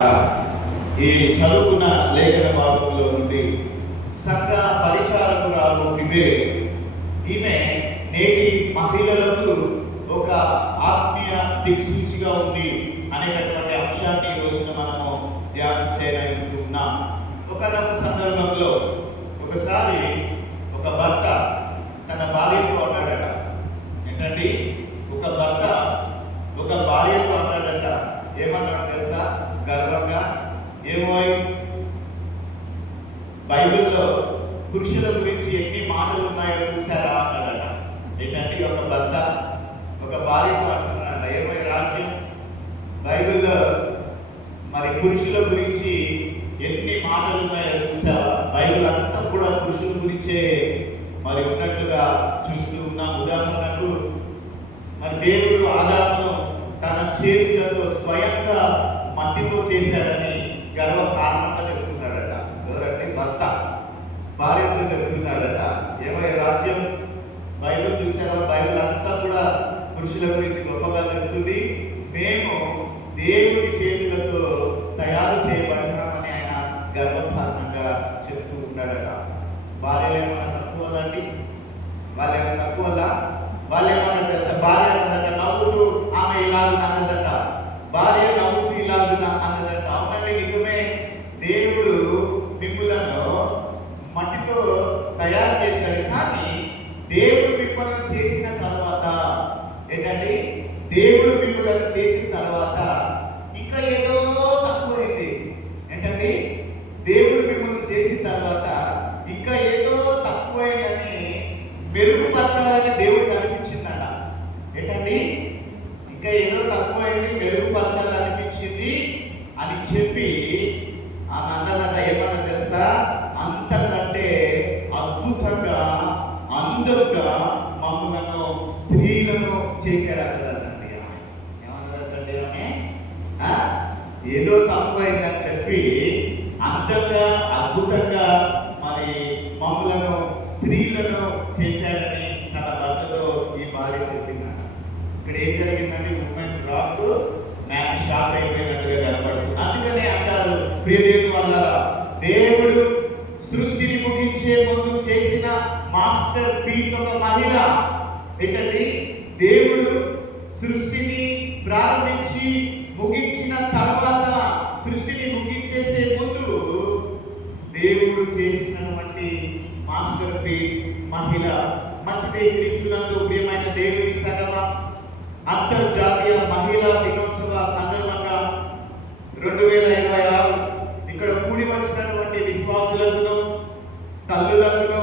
ఈ చదువుకున్న లేఖన భాగంలో నుండి సంఘ పరిచారకురాలు ఫిబే, ఈమె నేటి మహిళలకు ఒక ఆత్మీయ దిక్సూచిగా ఉంది అనేటటువంటి అంశాన్ని ఈ రోజున మనము ధ్యానం చేయనున్నాం. ఒకనొక సందర్భంలో ఒకసారి ఒక భర్త తన భార్యతో అన్నాడట, ఏంటండి ఒక భర్త ఒక భార్యతో అన్నాడట, ఏమన్నాడు తెలుసా? గర్వంగా, ఏమో బైబిల్లో పురుషుల గురించి ఎన్ని మాటలు ఉన్నాయో చూసారా అన్నాడట. ఏంటంటే ఒక భర్త ఒక భార్యతో అంటున్నాడట, ఏమో రాజ్యం, బైబిల్లో మరి పురుషుల గురించి ఎన్ని మాటలు ఉన్నాయో చూసావా? బైబిల్ అంతా కూడా పురుషుల గురించే మరి ఉన్నట్లుగా చూస్తూ ఉన్నాం. ఉదాహరణకు మరి దేవుడు ఆదామును తన చేతులతో స్వయంగా మట్టితో చేశాడని గర్వ కారణంగా చెప్తున్నాడట. ఎవరంటే భర్త భార్యతో చెప్తున్నాడట, ఏమై రాజ్యం, బైబిల్ చూసావా? బైబిల్ అంతా కూడా పురుషుల గురించి గొప్పగా చెప్తుంది. మేము దేవుని చేతులతో తయారు చేయబడ్డామని ఆయన గర్వకారణంగా చెప్తూ ఉన్నాడట. భార్యలు ఏమన్నా తక్కువలండి? వాళ్ళు ఏమన్నా తక్కువలా? వాళ్ళు ఏమన్నా తెలుసా? భార్య అన్నదట నవ్వుతూ ఆమె ఇలాగున అన్నదట, భార్య నవ్వుతూ ఇలాగున అన్నదట. అవునండి, నిజమే. దేవుడు మిమ్ములను మట్టితో తయారు చేశాడు, కానీ దేవుడు మిమ్మల్ని చేసిన తర్వాత ఏంటంటే దేవుడు మిమ్మల్ని చేసిన తర్వాత ఇంకా ఏదో తక్కువైంది. ఏంటంటే దేవుడు మిమ్మల్ని చేసిన తర్వాత ఇంకా ఏదో తక్కువైందని మెరుగుపరచాలని దేవుడికి అనిపించిందట. ఏంటండి ఇంకా ఏదో తక్కువైంది, మెరుగుపరచాలనిపించింది అని చెప్పి ఆమె అన్నదట, ఏమన్నా తెలుసా? అంతకంటే అద్భుతంగా అందంగా మమ్మలను స్త్రీలను చేశాడు అన్నదండి. ఏమన్నదంటే ఆమె ఏదో తక్కువైందని చెప్పి అందంగా అద్భుతంగా మరి మమ్మలను స్త్రీలను చేశాడని తన భర్తతో ఈ భార్య చెప్పిందట. ఇక్కడ ఏం జరిగిందంటే ఉమెన్ రాక్ మ్యాన్ షాక్ అయిపోయినట్టుగా కనపడుతుంది. అందుకనే అంటారు, ప్రియదేవుని వల్లరా, దేవుడు సృష్టిని ముగించే ముందు చేసిన మాస్టర్ పీస్ ఒక మహిళ. ఏంటండి దేవుడు సృష్టిని ప్రారంభించి ముగించిన తర్వాత, సృష్టిని ముగించేసే ముందు దేవుడు చేసినటువంటి మాస్టర్ పీస్ మహిళ. మంచిదే, క్రీస్తునందు ప్రియమైన దేవుని సంగమా, అంతర్జాతీయ మహిళా దినోత్సవ సందర్భంగా 2026 ఇక్కడ కూడి వచ్చినటువంటి విశ్వాసులకును, తల్లులకును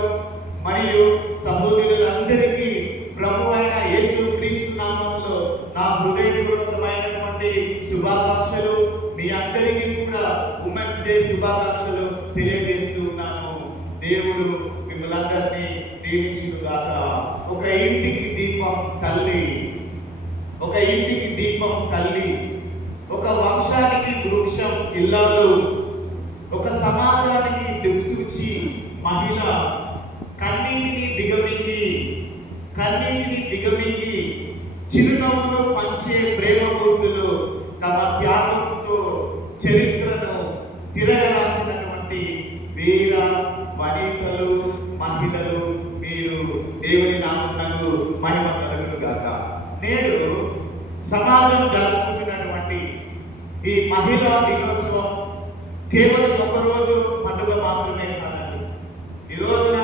మరియు సహోదరులందరికీ ప్రభు అయిన యేసు క్రీస్తు నామములో నా హృదయపూర్వకమైనటువంటి శుభాకాంక్షలు. మీ అందరికీ కూడా ఉమెన్స్ డే శుభాకాంక్షలు తెలియజేస్తూ ఉన్నాను. దేవుడు మిమ్మల్ందరినీ దీవించుగాక. ఒక ఇంటికి దీపం తల్లి, ఒక ఇంటికి దీపం తల్లి, ఒక వంశానికి వృక్షం ఇల్లాలు, ఒక సమాజానికి దిక్సూచి మహిళ. కన్నీటిని దిగమింగి చిరునవ్వును పంచే ప్రేమమూర్తులు, తమ త్యాగంతో చరిత్రను తిరగరాసినటువంటి వీర వనితలు, మహిళలు మీరు. దేవుని నామమునకు మహిమ కలుగును గాక. నేడు సమాజం జరుపుకుంటున్నటువంటి ఈ మహిళా దినోత్సవం కేవలం ఒకరోజు పండుగ మాత్రమే కాదండి. ఈ రోజున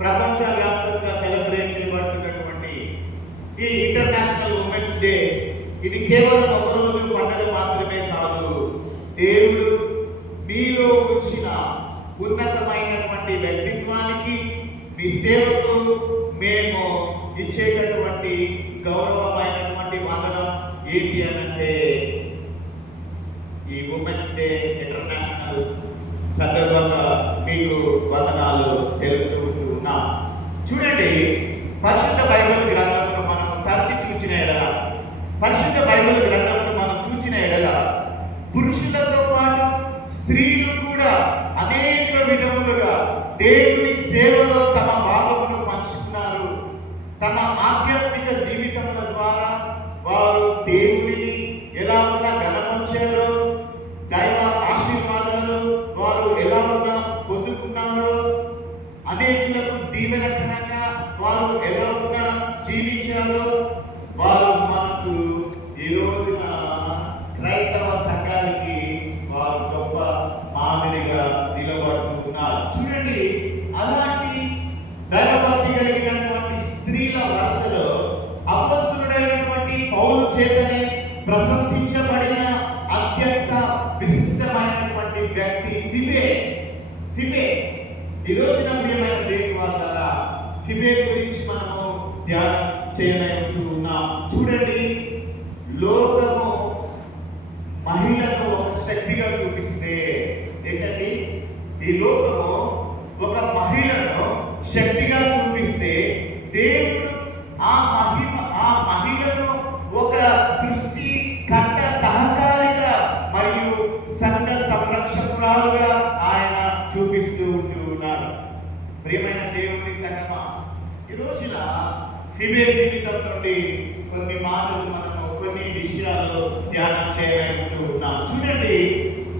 ప్రపంచ వ్యాప్తంగా సెలబ్రేట్ చేయబడుతున్నటువంటి ఈ ఇంటర్నేషనల్ ఉమెన్స్ డే, ఇది కేవలం ఒకరోజు పండుగ మాత్రమే కాదు. దేవుడు మీలో ఉంచిన ఉన్నతమైనటువంటి వ్యక్తిత్వానికి, మీ సేవకు మేము ఇచ్చేటటువంటి గౌరవమైనటువంటి వందనం ఏంటి అనంటే, ఈ ఉమెన్స్ డే ఇంటర్నేషనల్ సందర్భంగా మీకు వందనాలు తెలుపుతూ ఉన్నాం. చూడండి, పరిశుద్ధ బైబిల్ గ్రంథమును మనం తరచి చూచిన ఎడల, పరిశుద్ధ బైబిల్ గ్రంథమును మనం చూసిన ఎడల, పురుషులతో పాటు స్త్రీలు కూడా అనేక విధములుగా దేవుని సేవలో తమ భాగమును పంచుకున్నారు. తమ ఆధ్యాత్మిక జీవితముల ద్వారా వారు దేవునిని ఎలాగున గణపరిచారో, దైవ ఫిబే. ఈ రోజున ప్రియమైన దేవుని వారలారా, ఫిబే గురించి మనము ధ్యానం చేయనట్టు ఉన్నాం. చూడండి, లోకము మహిళను ఒక శక్తిగా చూపిస్తే, ఏంటండి, ఈ లోకము ఒక మహిళను శక్తిగా చూపిస్తే, దేవుడు ఆ మహిళను ఒక సృష్టి కర్త సహకారిగా మరియు సంఘ సంరక్షకురాలుగా ఆయన చూపిస్తూ ఉన్నాడు. ప్రియమైన దేవుని సంగమా, ఈ రోజున ఫిబే జీవితం నుండి కొన్ని మాటలు మనము కొన్ని విషయాలు ధ్యానం చేయాలంటూ ఉన్నాం. చూడండి,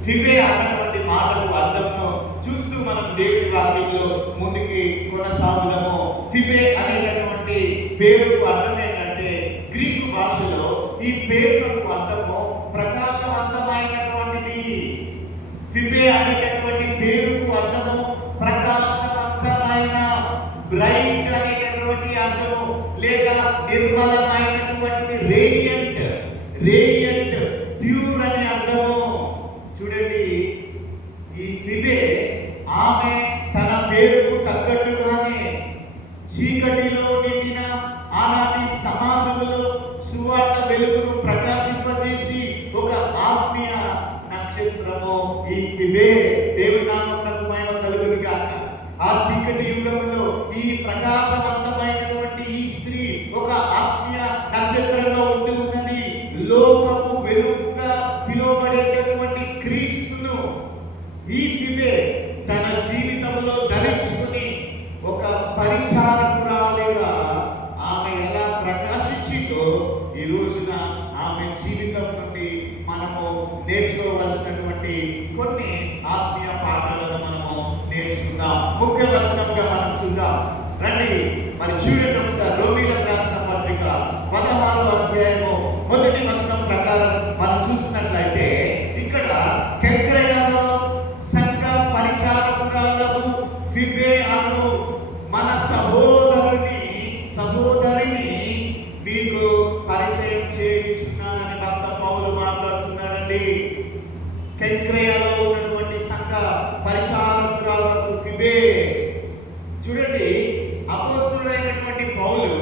ఫిబే అన్నటువంటి మాటకు అర్థంను చూస్తూ మనం దేవుని వాక్యంలో ముందుకి కొనసాగుదాము. ఫిబే అనేటటువంటి పేరుకు అర్థం ఏంటంటే, గ్రీకు భాషలో ఈ పేరుకు అర్థము ప్రకాశవంతమైనటువంటిది. ఫిబే అనేటటువంటి పేరుకు అర్థము ప్రకాశవంతమైన, బ్రైట్ అనేటటువంటి అర్థము, లేదా నిర్మలమైనటువంటి, రేడియంట్, ప్యూర్ అనే అర్థము. చూడండి, ఈ ఫిబే ఆమె తన పేరుకు తగ్గట్టుగానే చీకటిలో నిండిన ఆనాటి సమాజంలో సువార్త వెలుగును ప్రకాశింపజేసి ఒక ఆత్మీయ నక్షత్రము ఈ ఫిబే. దేవుని నామమునకు మహిమ కలుగును గాక. ఆ చీకటి యుగంలో ఈ ప్రకాశవంతమైనటువంటి ఈ స్త్రీ ఒక ఆత్మీయ నక్షత్రంగా ఉంటూ ఉన్నది. లోకపు వెలుగుగా పిలువబడేటటువంటి క్రీస్తును ఈ ఫిబే తన జీవితంలో ధరించుకుని ఒక పరిచారకురాలిగా ఆమె ఎలా ప్రకాశించిందో, ఈ రోజున ఆమె జీవితం నుండి మనము నేర్చుకోవాల్సినటువంటి కొన్ని ఆత్మీయ పాఠాలను మనము నేర్చుకుందాం. ముఖ్య వచనంగా మనం చూద్దాం. రండి, మరి చూడండి ఒకసారి రోమీయులకు రాసిన పత్రిక 16వ అధ్యాయము 1వ వచనం ప్రకారం మనం చూసినట్లయితే, ఇక్కడ కెంక్రేయలో సంఘ పరిచారకురాలకు ఫిబే అను మన సహోదరిని మీకు పరిచయం చేయించున్నానని భక్త పౌలు మాట్లాడుతున్నాడండి. కెంక్రేయలో ఉన్నటువంటి సంఘ పరిచారకురాలకు ఫిబే. చూడండి, అపోస్తలుడైనటువంటి పౌలు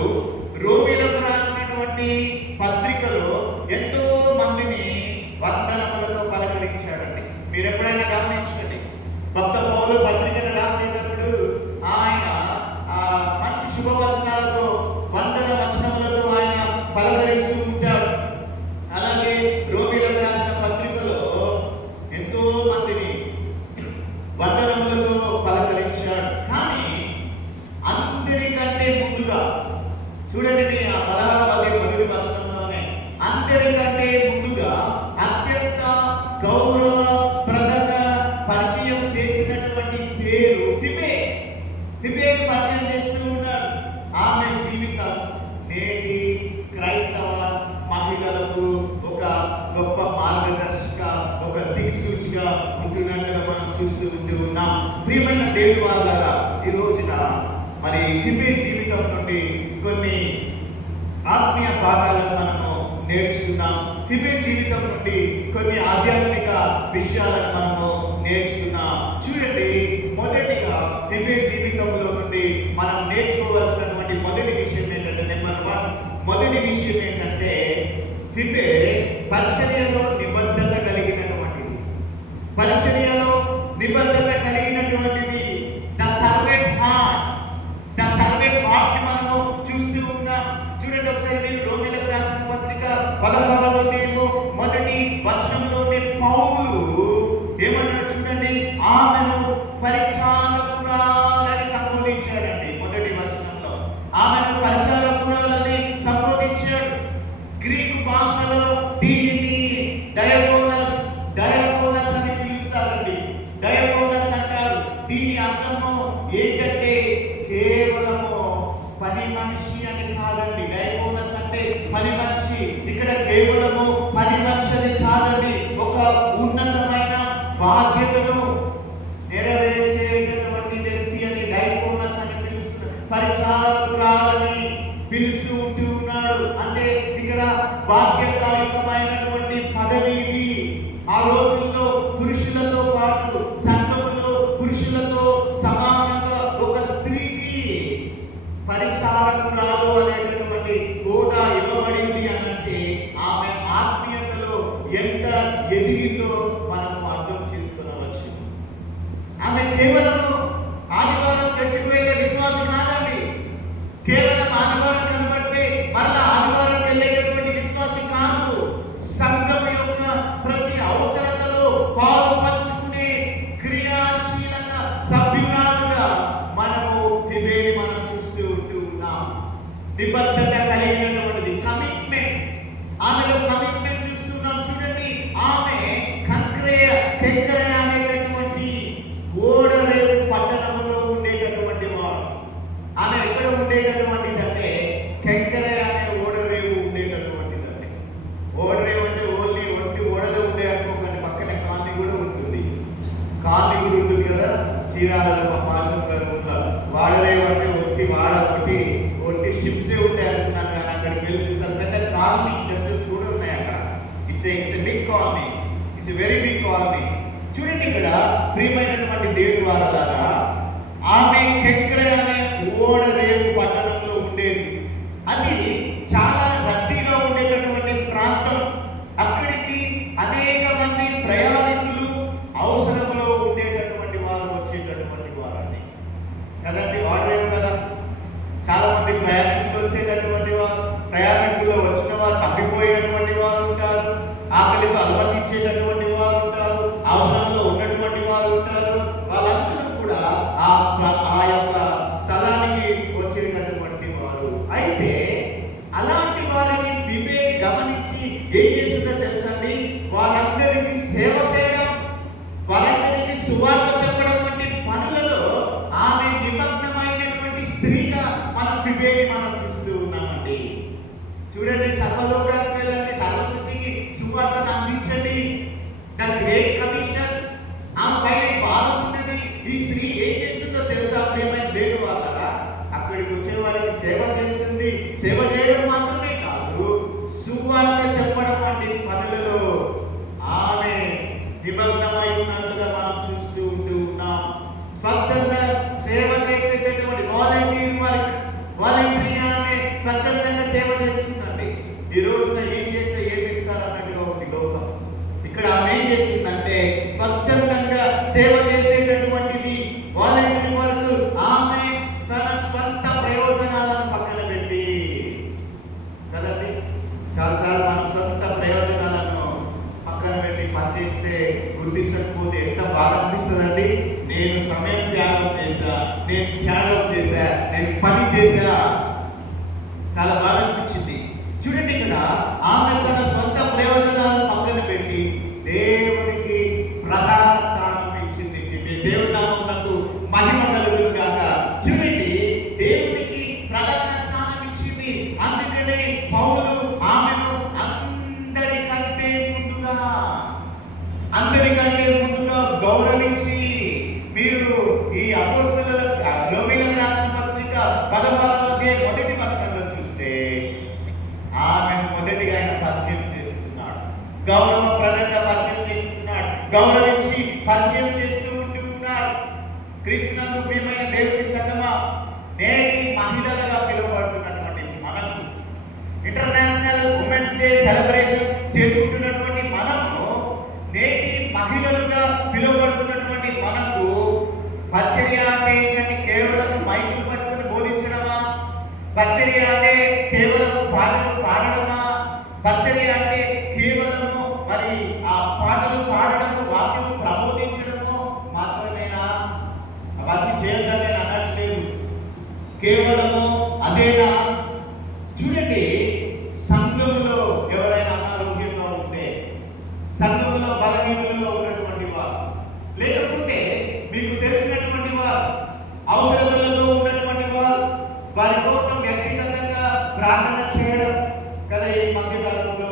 రోమీయులకు రాసినటువంటి పత్రికలో ఎంతో మందిని వందనములతో పలకరించాడండి. మీరు ఎప్పుడైనా గమనించండి, భక్త పౌలు పత్రికను రాసేటప్పుడు ఆయన మంచి శుభవచనాలతో, వందన వచనములతో ఆయన పలకరిస్తూ ఉంటాడు. అలాగే రోమీయులకు రాసిన పత్రికలో ఎంతో మందిని వందనములతో పలకరించాడు. కానీ అందరికంటే ముందుగా చూడండి, ఆ 16వ అధ్యాయం 1వ వచనంలోనే అందరికంటే ముందుగా అత్యంత గౌరవప్రదంగా పరిచయం చేసినటువంటి పేరు ఫిబే. ఫిబేకి పరిచయం చేస్తూ ఉన్నాడు. ఆమె జీవితం నేటి క్రైస్తవ మహిళలకు ఒక గొప్ప మార్గదర్శక, ఒక దిక్సూచిగా ఉంటున్నట్టుగా మనం చూస్తూ ఉన్నాం. ప్రియమైన దేవుని వారలారా, ఈ రోజున మరి ఫిబే జీవితం నుండి కొన్ని ఆత్మీయ పాఠాలను మనము నేర్చుకుందాం. ఫిబే జీవితం నుండి కొన్ని ఆధ్యాత్మిక విషయాలను మనము నేర్చుకుందాం. చూడండి, మొదటిగా ఫిబే జీవితంలో నుండి మనం నేర్చుకోవాల్సినటువంటి మొదటి విషయం ఏంటంటే, నెంబర్ 1 మొదటి విషయం ఏంటంటే, ఫిబే పరిచర్యలో నిబద్ధత కలిగినటువంటిది. పరిచర్యలో నిబద్ధత కలిగినటువంటిది. ద సర్వెంట్ హార్ట్ ని మనము చూస్తూ ఉన్నాం. చూడండి ఒకసారి, మీరు రోమీయులకు రాసిన పత్రిక 16వ అధ్యాయము 1వ వచనంలోనే పౌలు ఏమన్నాడు చూడండి, ఆమెను పరిచారకురాలని సంబోధించాడండి. 1వ వచనంలో ఆమెను పరిచారకురాలని సంబోధించాడు. గ్రీకు భాషలో దీనిని డయాకోనస్ అని పిలుస్తారండి. డయాకోనస్ అంటారు. దీని అర్థము ఏంటంటే కేవలము పని మనిషి అని కాదండి. డయాకోనస్ అంటే పని మనిషి. ఇక్కడ కేవలము పని మనిషి అని కాదండి, ఒక ఉన్నతమైన బాధ్యతను నెరవేర్చేటటువంటి వ్యక్తి అని డయాకోనస్ అని పిలుస్తుంది. పరిచారకురాలని పిలుస్తూ ఉన్నాడు. అంటే ఇక్కడ బాధ్యతాయుతమైనటువంటి పదవి ఇది. ఆ రోజుల్లో పురుషులతో పాటు సంఘములో పురుషులతో ఆమె కేవలము ఆదివారం చర్చికి వెళ్ళే విశ్వాసం కాదండి. కేవలం ఆదివారం కనబడితే మరలా ఆదివారం వెళ్ళేటటువంటి విశ్వాసం కాదు. సంఘం యొక్క ప్రతి అవసరతలో పాలు పంచుకునే క్రియాశీలక సభ్యురాలుగా మనము ఫిబేని మనం చూస్తూ ఉంటూ ఉన్నాం. నిబద్ధత కలిగినటువంటిది, కమిట్మెంట్. ఆమెలో కమిట్మెంట్ చూస్తున్నాం. చూడండి, ఆమె కెంక్రేయ అనేటటువంటి ఓడరేవు పట్టణములో ఉండేటటువంటి వాడు. ఆమె ఎక్కడ ఉండేటటువంటిదంటే కెంక్రేయ అనే ఓడరేవు ఉండేటటువంటిదండి. ఓడరేవు అంటే ఓన్లీ ఒట్టి ఓడలో ఉండే అనుకోకండి, పక్కనే కాలనీ కూడా ఉంటుంది. కాలనీ కూడా ఉంటుంది కదా. చీరాలలో మా పాస్టర్ గారు ఉన్నారు. వాడరేవు అంటే ఒట్టి షిప్సే ఉంటాయి అనుకున్నాను, కానీ అక్కడికి వెళ్ళి చూసాను పెద్ద కాలనీ, చర్చెస్ కూడా ఉన్నాయి అక్కడ. It's a big colony, it's a very big colony. చూడండి, ఇక్కడ ప్రియమైనటువంటి దేవుని వారలారా, ఆమె కెంక్రేయ అనే ఓడరేవు పట్టణంలో ఉండేది. అది చాలా రద్దీగా ఉండేటటువంటి ప్రాంతం. అక్కడికి అనేక మంది ప్రయాణికులు అవసరంలో ఉండేటటువంటి వారు వచ్చేటటువంటి వారండి కదండి. ఓడరేవు కదా, చాలా మంది ప్రయాణికులు వచ్చేటటువంటి వారు, ప్రయాణికుల్లో వచ్చిన వారు తప్పిపోయినటువంటి వారు ఉంటారు, ఆకలితో అనుమతించేటటువంటి వారు ఉంటారు, అవసరంలో ఉన్నటువంటి వారు ఉంటారు. వాళ్ళందరూ కూడా ఆ యొక్క స్థలానికి వచ్చేటటువంటి వారు. అయితే అలాంటి వారిని ఫిబే గమనించి ఏం చేస్తుందో తెలుసండి, వారందరికీ సేవ చేయడం, వారందరికీ సువార్త చెప్పడం వంటి పనులలో ఆమె నిమగ్నమైనటువంటి స్త్రీగా మనం ఫిబేని మనం చూస్తూ ఉన్నామండి. చూడండి, సర్వలోకానికి వెళ్ళండి, సర్వసృష్టికి సువార్తను అందించండి. ద గ్రేట్ కమిషన్ ఆమె పైన భారం ఉన్నది. ఈ స్త్రీ ఏం చేస్తుందో తెలుసా ప్రియమైన దేవుని వాళ్ళారా? అక్కడికి వచ్చే వారికి సేవ చేస్తుంది. సేవ చేయడం మాత్రమే కాదు, సువార్త చెప్పడం వంటి పనులలో ఆమె నిమగ్నమై ఉన్నట్లుగా మనం చూస్తూ ఉంటూ ఉన్నాం. స్వచ్ఛంద సేవ చేసేటటువంటి వాలంటీర్గా ఆమె స్వచ్ఛందంగా సేవ చేస్తుందండి. ఈ రోజున ఏం చేస్తే ఏమి ఇస్తారు అన్నట్టుగా ఉంది లోకం. ఇక్కడ ఆమె ఏం చేస్తుందంటే స్వచ్ఛందంగా సేవ చేసేటటువంటిది వాలంటీర్ వర్క్. ఆమె తన స్వంత ప్రయోజనాలను పక్కన పెట్టి కదండి, చాలాసార్లు మనం సొంత ప్రయోజనాలను పక్కన పెట్టి పనిచేస్తే గుర్తించకపోతే ఎంత బాధ అనిపిస్తుందండి. నేను సమయం త్యాగం చేశా, నేను పని చేశా, చాలా బాధ అనిపించింది. చూడండి, ఇక్కడ ఆమె తన స్వంత ప్రయోజనాలను పక్కన పెట్టి దేవునికి ప్రధాన స్థానం ఇచ్చింది. దేవుని నామమునకు మహిమ కలుగును గాక. చూడండి, దేవునికి ప్రధాన స్థానం ఇచ్చింది. అందుకనే పౌలు ఆమెను అందరికంటే ముందుగా గౌరవించి, మీరు ఈ అపోస్తలుల రోమీయులకు రాసిన పత్రిక 16వ అధ్యాయం 1వ వచనంలో చూస్తే ఆమెను మొదటిగా ఆయన పరిచయం చేస్తున్నాడు, గౌరవప్రదంగా పరిచయం చేస్తున్నాడు, గౌరవించి పరిచయం చేస్తూ ఉన్నాడు. క్రీస్తునందు ప్రియమైన దేవుని సంగమా, నేటి మహిళలుగా పిలువబడుతున్నటువంటి మనకు, ఇంటర్నేషనల్ ఉమెన్స్ డే సెలబ్రేషన్ చేసుకుంటున్నటువంటి మనము, నేటి మహిళలుగా పిలువబడుతున్నటువంటి మనకు పరిచర్య అంటే ఏంటంటే కేవలం మైకులు పట్టుకుని బోధించడమా? పరిచర్య అంటే కేవలము పాటలు పాడడమా? పరిచర్య అంటే కేవలము మరి ఆ పాటలు పాడడము, వాక్యము ప్రబోధించడము మాత్రమేనా? అవన్నీ చేయొద్దని నేను అనట్లేదు, కేవలము అదేనా? చూడండి, సంఘములో ఎవరైనా అనారోగ్యంగా ఉంటే, సంఘములో బలహీనులుగా ఉన్నటువంటి వారు, లేకపోతే మీకు తెలిసినటువంటి వారు, అవసరతలతో ఉన్నటువంటి వారు, వారి కోసం వ్యక్తిగతంగా ప్రార్థన చేయడం కదా. ఈ మధ్య కాలంలో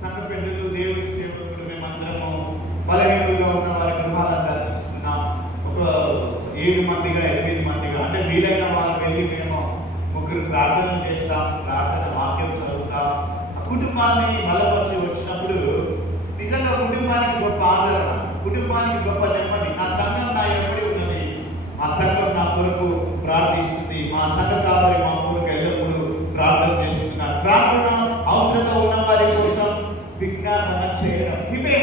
సంఘ పెద్దలు, దేవుని సేవకుడు మేమందరము బలహీనులుగా ఉన్న వారి గృహాలను దర్శిస్తున్నాం. ఒక 7 మందిగా 8 మందిగా, అంటే వీలైన వారు వెళ్ళి మేము 3 ప్రార్థనలు చేస్తాం, ప్రార్థన వాక్యం చదువుతాం. ఆ కుటుంబాన్ని బలపరిచి వచ్చినప్పుడు నిజంగా కుటుంబానికి గొప్ప ఆదరణ, కుటుంబానికి గొప్ప నెమ్మది. నా సంఘం నా ఎప్పటి ఉన్నది, మా సంఘం నా కొరకు ప్రార్థిస్తుంది, మా సంఘ కాపరి మా కొరకు ఎల్లప్పుడూ ప్రార్థన చేస్తున్నారు. ప్రార్థన అవసరత ఉన్న వారి కోసం విజ్ఞాపన చేయడం, ఫిబే,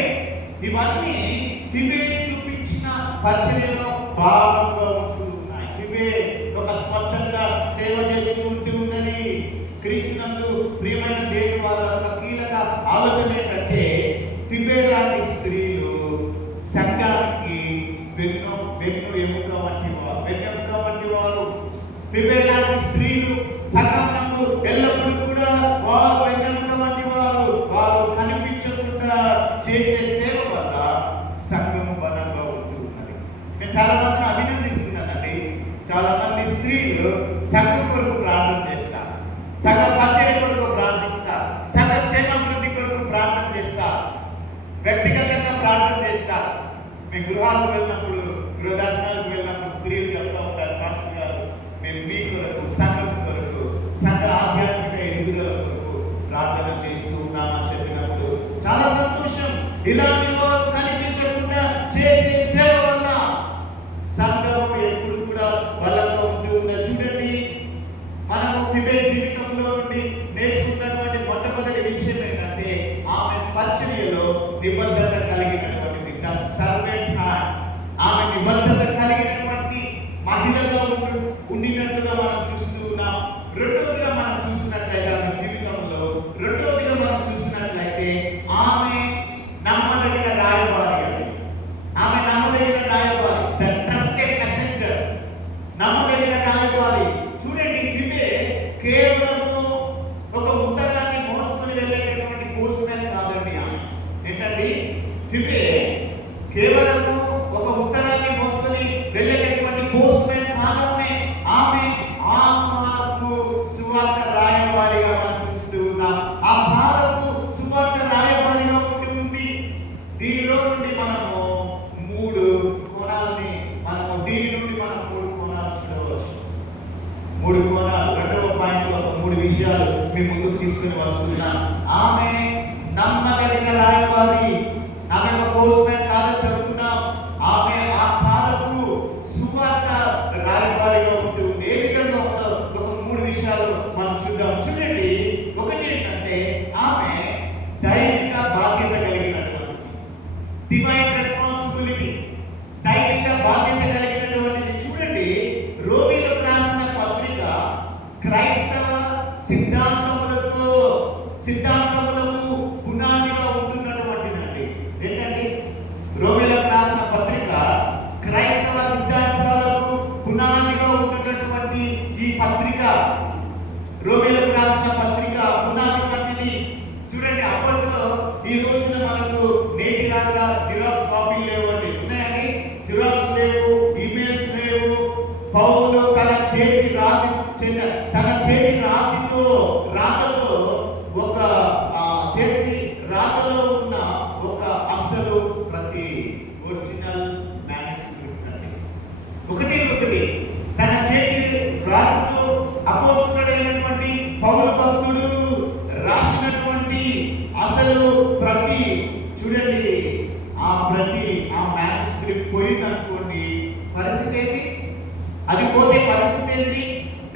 ఇవన్నీ ఫిబే చూపించిన పరిచర్యలో భాగంగా ఉంటూ ఉన్నాయి. ఫిబే ఒక స్వచ్ఛంద సేవ చేస్తూ ఉంటూ ఉన్నది. క్రీస్తునందు ప్రియమైన దేవుని వారి ఒక కీలక ఆలోచన ఏంటంటే, ఫిబే లాంటి స్త్రీలు సంఘానికి వెన్నెముక వంటి వారు. ఫిబే లాంటి స్త్రీలు సంఘమునకు ఎల్లప్పుడూ కూడా వారు వెన్నెముక వంటి వారు. వారు కనిపించకుండా చేసే సేవ వల్ల సంఘము బలంగా ఉంటూ ఉన్నది. నేను చాలా మందిని అభినందిస్తున్నానండి. చాలా మంది స్త్రీలు సంఘం కొరకు ప్రార్థన చేస్తారు, సంఘ పరిచర్య కొరకు ప్రార్థిస్తారు, సంఘ క్షేమాభివృద్ధి కొరకు ప్రార్థన చేస్తారు, వ్యక్తిగతంగా ప్రార్థన చేస్తారు. మేము గృహాలకు వెళ్ళినప్పుడు, గృహదర్శనాలకు వెళ్ళినప్పుడు స్త్రీలు చెప్తూ ఉంటారు, పాస్టర్ గారు మేము మీ కొరకు, సంఘం కొరకు, సంఘ ఆధ్యాత్మిక ఎదుగుదల కొరకు ప్రార్థన చేస్తూ ఉన్నామని చెప్పినప్పుడు చాలా సంతోషం. ఇలాంటి వారు కనిపించకుండా చేసే సేవ వల్ల సంఘము ఎప్పుడు కూడా బలంగా ఉంటూ ఉన్నది. చూడండి, మనము ఫిబే జీవితంలో నుండి నేర్చుకున్నటువంటి మొట్టమొదటి విషయం ఏంటంటే, ఆమె పరిచర్యలో నిబద్ధత కలిగినటువంటిది. The servant heart. ఆమె నిబద్ధత కలిగినటువంటి మహిళగా ఉండినట్టుగా మనం చూస్తూ ఉన్నాం. రెండవదిగా మనం చూసినట్లయితే ఆమె జీవితంలో ఆమె నమ్మదగిన రాయబారి అండి. ఆమె నమ్మదగిన రాయబారి, ద ట్రస్టెడ్ మెసెంజర్, నమ్మదగిన రాయబారి. చూడండి, ఫిబే కేవలము ఒక ఉత్తరాన్ని మోసుకొని వెళ్ళేటటువంటి పోస్ట్ మ్యాన్ కాదండి. ఆమె ఏంటండి, ఫిబే కేవలము ఒక ఉత్తరాన్ని మోసుకొని వెళ్ళేటటువంటి పోస్ట్ మ్యాన్ కాదు. ఆమె ఆ కాలపు సువార్త రాయబారిగా మనం చూస్తూ ఉన్నాం. ఆ కాలపు సువార్త రాయబారిగా ఉంటూ ఉంది. దీనిలో నుండి మనము మూడు కోణాలు చూడవచ్చు. మూడు కోణాలు. రెండవ పాయింట్లో మూడు విషయాలు మీ ముందుకు తీసుకుని వస్తున్నాం. ఆమె నమ్మదగిన రాయబారి. ఆమె ఒక పోస్ట్ మ్యాన్ కాదని చెప్తున్నాం. ఆమె ఆ కాలపు సువార్త రాయబారిగా ఉంటుంది. ఏ విధంగా ఉందో ఒక మూడు విషయాలు మనం చూద్దాం. చూడండి, ఒకటి ఏంటంటే ఆమె దైవిక బాధ్యత కలిగినటువంటిది, డివైన్ రెస్పాన్సిబిలిటీ, దైవిక బాధ్యత కలిగినటువంటిది. చూడండి, రోమీలకు రాసిన పత్రిక క్రైస్తవ సిద్ధాంతములకు పునాదిగా ఉంటున్నటువంటిదండి. ఏంటండి, రోమీలకు రాసిన పత్రిక క్రైస్తవ సిద్ధాంతాలకు పునాదిగా ఉంటున్నటువంటి ఈ పత్రిక, రోమీలకు రాసిన పత్రిక పునాది వంటిది. చూడండి, అప్పట్లో ఈ రోజున మనకు నేటిలాగా జిరాక్స్ కాపీలు లేవండి. ఉన్నాయండి, జిరాక్స్ లేవు, ఈమెయిల్స్ లేవు. పౌలు తన చేతి రాతతో ఒక చేతి రాతలో ఉన్న ఒక అసలు ప్రతి ఒరిజినల్ మ్యానుస్క్రిప్ట్ అండి. ఒకటి తన చేతి రాతతో అపోస్తలుడైనటువంటి పౌలు భక్తుడు రాసినటువంటి అసలు ప్రతి. చూడండి, ఆ మ్యానుస్క్రిప్ట్ పోయిందనుకోండి, పరిస్థితి ఏంటి? అది పోతే పరిస్థితి ఏంటి?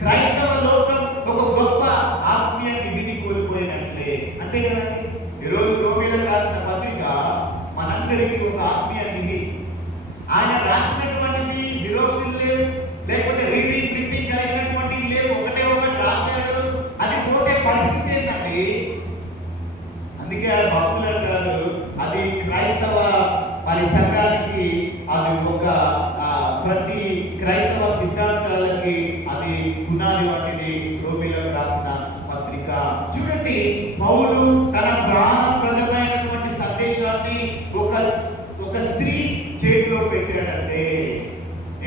క్రైస్తవ లోకం ఒక గొప్ప ఆత్మీయ నిధిని కోల్పోయినట్లే. అంతే కదండి. ఈరోజు రోమీలకు రాసిన పత్రిక మనందరికీ ఒక ఆత్మీయ నిధి. ఆయన రాసినటువంటిది జిరాక్స్ లేవు, లేకపోతే ప్రింటింగ్ జరిగినటువంటి లేవు. ఒకటి రాశాడు, అది పోతే పరిస్థితి ఏంటండి? అందుకే భక్తులు అంటారు, అది క్రైస్తవ మరి సంఘానికి అది ఒక ప్రతి క్రైస్తవ సిద్ధాంతాలకి అది పునాది వంటిది. రోమీలకు రాసిన పత్రిక. చూడండి, పౌలు తన ప్రాణప్రదమైనటువంటి సందేశాన్ని ఒక స్త్రీ చేతిలో పెట్టాడంటే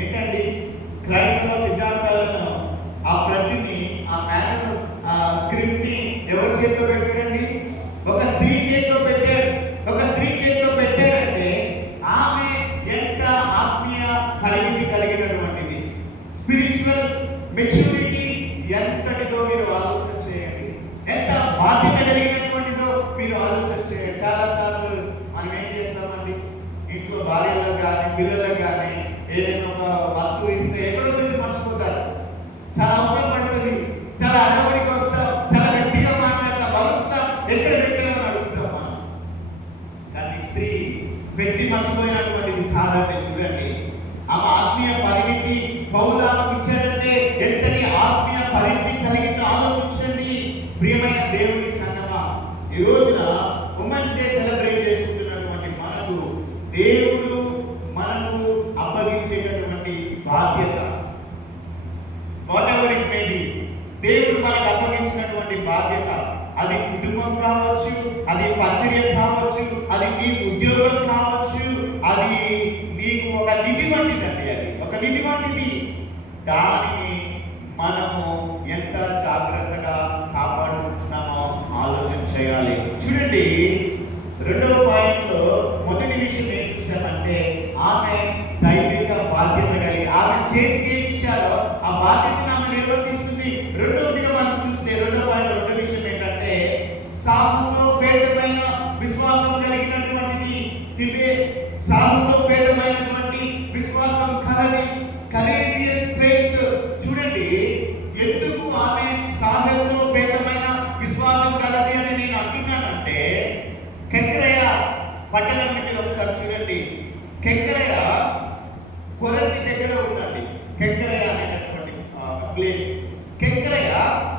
ఏంటండి? క్రైస్తవ సిద్ధాంతాలను ఆ ప్రతిని, ఆ స్క్రిప్ట్ ని ఎవరి చేతిలో పెట్టాడండి? ఒక స్త్రీ చేతిలో పెట్టాడు. ఒక స్త్రీ చేతిలో పెట్టాడంటే ఆమె ఎంత ఆత్మీయ పరిణితి కలిగినటువంటిది, స్పిరిచువల్ మెచ్యూరిటీ ఎంతటిదో మీరు ఆలోచన చేయండి. ఎంత బాధ్యత కలిగినటువంటిదో మీరు ఆలోచన చేయండి. చాలాసార్లు మనం ఏం చేస్తామండి, ఇంట్లో భార్యలకు కానీ పిల్లలకు కానీ ఏదైనా ఒక వస్తువు ఇస్తే ఎక్కడో పెట్టి మర్చిపోతారు. చాలా అవసరం పడుతుంది, చాలా అడవుడికి వస్తాం, చాలా గట్టిగా మాట్లాడతాం, మరుస్తాం, ఎక్కడ పెట్టామని అడుగుతాం మనం. కానీ స్త్రీ పెట్టి మర్చిపోయినటువంటిది కాదండి. చూడండి, ఆమె ఆత్మీయ తెలియనటువంటిది. దానిని మనము ఎంత జాగ్రత్తగా కాపాడుకుంటున్నామో ఆలోచన చేయాలి. చూడండి, రెండవ పాయింట్లో మొదటి విషయం ఏం చూసామంటే ఆమె దైవిక బాధ్యత కలిగి ఆమె చేతికి ఏమి ఇచ్చారో ఆ బాధ్యతను ఆమె నిర్వర్తిస్తుంది. రెండవదిగా మనం చూస్తే రెండవ పాయింట్ రెండో విషయం ఏంటంటే సాహసోపేతమైన విశ్వాసం కలిగినటువంటిది ఫిబే. సాహసోపేతమైనటువంటి విశ్వాసం కలది, కరేజియస్ ఫెయిత్. చూడండి, ఎందుకు ఆమె సాహసోపేతమైన విశ్వాసం కలది అని నేను అంటున్నానంటే కెంక్రేయ పట్టణాన్ని మీరు ఒకసారి చూడండి. కెంక్రేయ కొరంతి దగ్గర ఉందండి. కెంక్రేయ అనేటటువంటి ప్లేస్. కెంక్రేయ